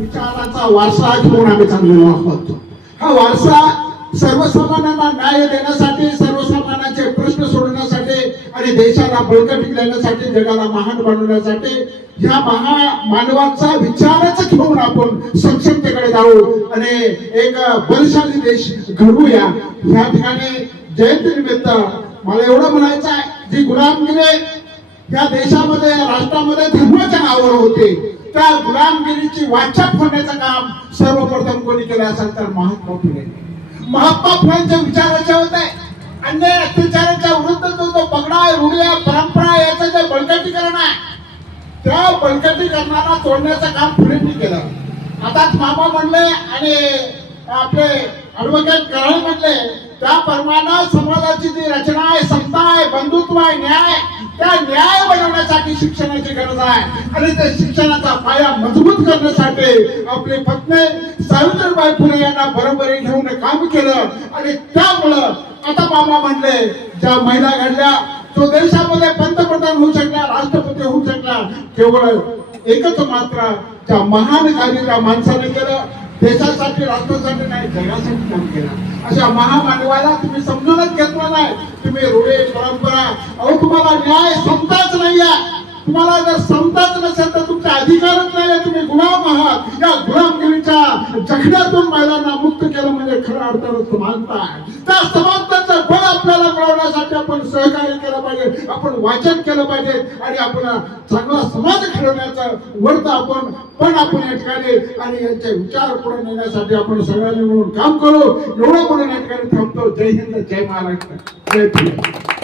विचाराचा वारसा घेऊन आम्ही चाललेलो आहोत. हा वारसा सर्वसामान्यांना न्याय देण्यासाठी, सर्वसामान्यांचे प्रश्न सोडवण्यासाठी आणि देशाला बळकटी देण्यासाठी, जगाला महान बनवण्यासाठी ह्या मानवाचा विचारच घेऊन आपण सक्षमतेकडे जाऊ आणि एक बलशाली देश घडवूया. ह्या ठिकाणी जयंती निमित्त मला एवढं म्हणायचं आहे, जी गुलामगिरी या देशामध्ये राष्ट्रामध्ये धर्माच्या नावावर होते, त्या गुलामगिरीची वाचा फोडण्याचं काम सर्वप्रथम कोणी केलं असेल तर महात्मा फुले. महात्मा फुलेंचे विचाराचे होते अन्याय अत्याचाराच्या विरुद्ध जो पगडा, रूढ्या, परंपरा याचं जे बळकटीकरण आहे, त्या बळकटीकरणाला तोडण्याचं काम फुलेंनी केलं. आताच मामा म्हणले आणि आपले ऍडव्होकेट कराळे म्हणले त्याप्रमाणे समाजाची जी रचना आहे, समता आहे, बंधुत्व आहे, न्याय, त्या न्याय बनवण्यासाठी शिक्षणाची गरज आहे आणि त्या शिक्षणाचा पाया मजबूत करण्यासाठी आपली पत्नी सावित्रीबाई फुले यांना बरोबरी घेऊन काम केलं. आणि त्यामुळं आता मामा म्हणले ज्या महिला घडल्या, तो देशामध्ये पंतप्रधान होऊ शकला, राष्ट्रपती होऊ शकला, केवळ एकच मात्र त्या महान कार्य त्या माणसाने केलं. देशासाठी, राष्ट्रासाठी नाही, जगासाठी काम केलं. अशा महामानवाला तुम्ही समजूनच घेतलं नाही. तुम्ही रूढी परंपरा, अहो तुम्हाला न्याय समताच नाहीये. तुम्हाला जर समताच नसेल तर तुमचा अधिकारच नाही, तुम्ही गुलाम आहात. या गुलामगिरीच्या जखड्यातून महिलांना मुक्त केलं म्हणजे खऱ्या अर्थानं समानता आहे. त्या समानतेचं बळ आपल्याला मिळवण्यासाठी आपण सहकार्य केलं पाहिजे, आपण वाचन केलं पाहिजे आणि आपण चांगला समाज घडवण्याचं वर्त आपण या ठिकाणी आणि यांचे विचार पुढे नेण्यासाठी आपण सगळ्यांनी मिळून काम करू. एवढं म्हणून या ठिकाणी थांबतो. जय हिंद, जय महाराष्ट्र, जय फुले.